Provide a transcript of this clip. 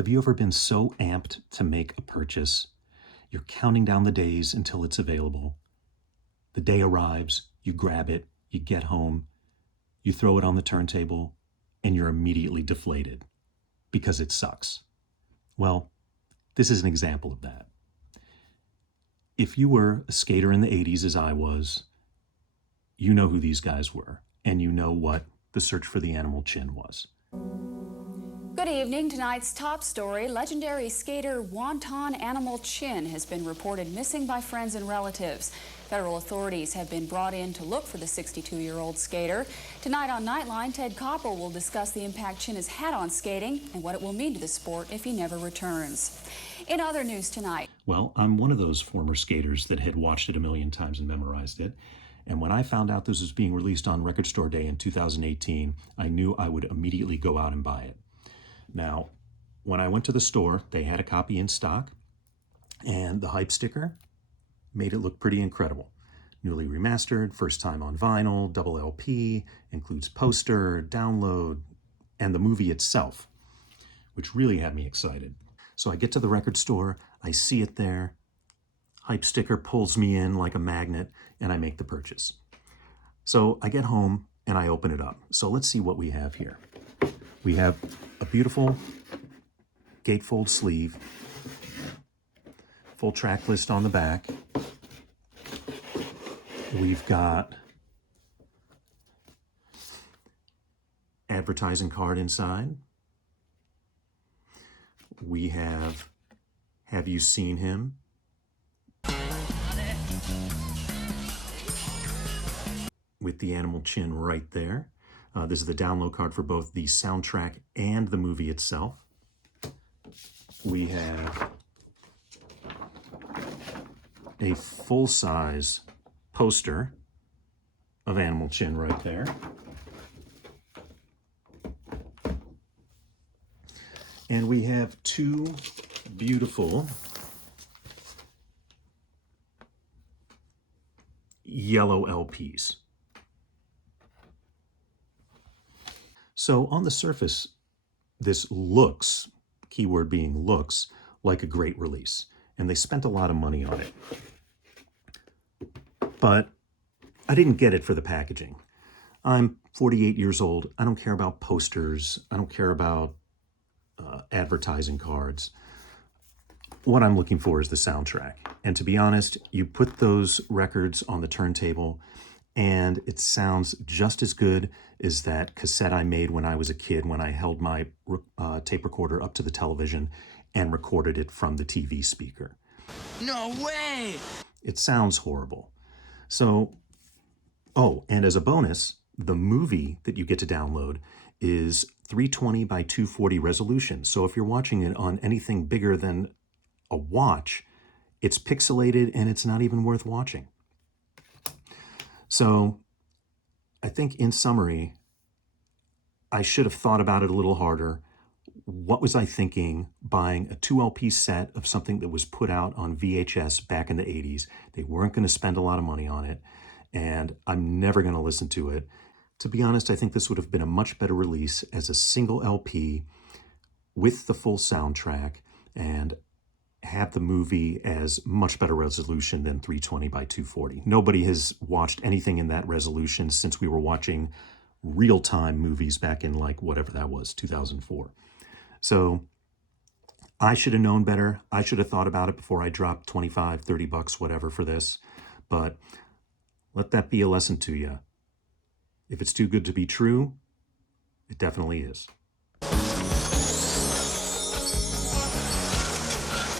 Have you ever been so amped to make a purchase? You're counting down the days until it's available. The day arrives, you grab it, you get home, you throw it on the turntable, and you're immediately deflated because it sucks. Well, this is an example of that. If you were a skater in the 80s as I was, you know who these guys were, and you know what the search for the animal chin was. Good evening. Tonight's top story, legendary skater Wonton Animal Chin has been reported missing by friends and relatives. Federal authorities have been brought in to look for the 62-year-old skater. Tonight on Nightline, Ted Koppel will discuss the impact Chin has had on skating and what it will mean to the sport if he never returns. In other news tonight. Well, I'm one of those former skaters that had watched it a million times and memorized it. And when I found out this was being released on Record Store Day in 2018, I knew I would immediately go out and buy it. Now, when I went to the store, they had a copy in stock, and the hype sticker made it look pretty incredible. Newly remastered, first time on vinyl, double LP, includes poster, download, and the movie itself, which really had me excited. So I get to the record store, I see it there, hype sticker pulls me in like a magnet, and I make the purchase. So I get home and I open it up. So let's see what we have here. We have a beautiful gatefold sleeve, full track list on the back. We've got advertising card inside. We have you seen him? With the animal chin right there. This is the download card for both the soundtrack and the movie itself. We have a full-size poster of Animal Chin right there. And we have two beautiful yellow LPs. So on the surface, this looks, keyword being looks, like a great release. And they spent a lot of money on it. But I didn't get it for the packaging. I'm 48 years old. I don't care about posters. I don't care about advertising cards. What I'm looking for is the soundtrack. And to be honest, you put those records on the turntable and it sounds just as good as that cassette I made when I was a kid, when I held my tape recorder up to the television and recorded it from the TV speaker. No way! It sounds horrible. So, oh, and as a bonus, the movie that you get to download is 320 by 240 resolution. So if you're watching it on anything bigger than a watch, it's pixelated and it's not even worth watching. So I think in summary, I should have thought about it a little harder. What was I thinking buying a 2LP set of something that was put out on VHS back in the 80s? They weren't going to spend a lot of money on it, and I'm never going to listen to it. To be honest, I think this would have been a much better release as a single LP with the full soundtrack and have the movie as much better resolution than 320 by 240. Nobody has watched anything in that resolution since we were watching real-time movies back in like whatever that was, 2004. So I should have known better. I should have thought about it before I dropped 25, 30 bucks, whatever for this. But let that be a lesson to you. If it's too good to be true, it definitely is.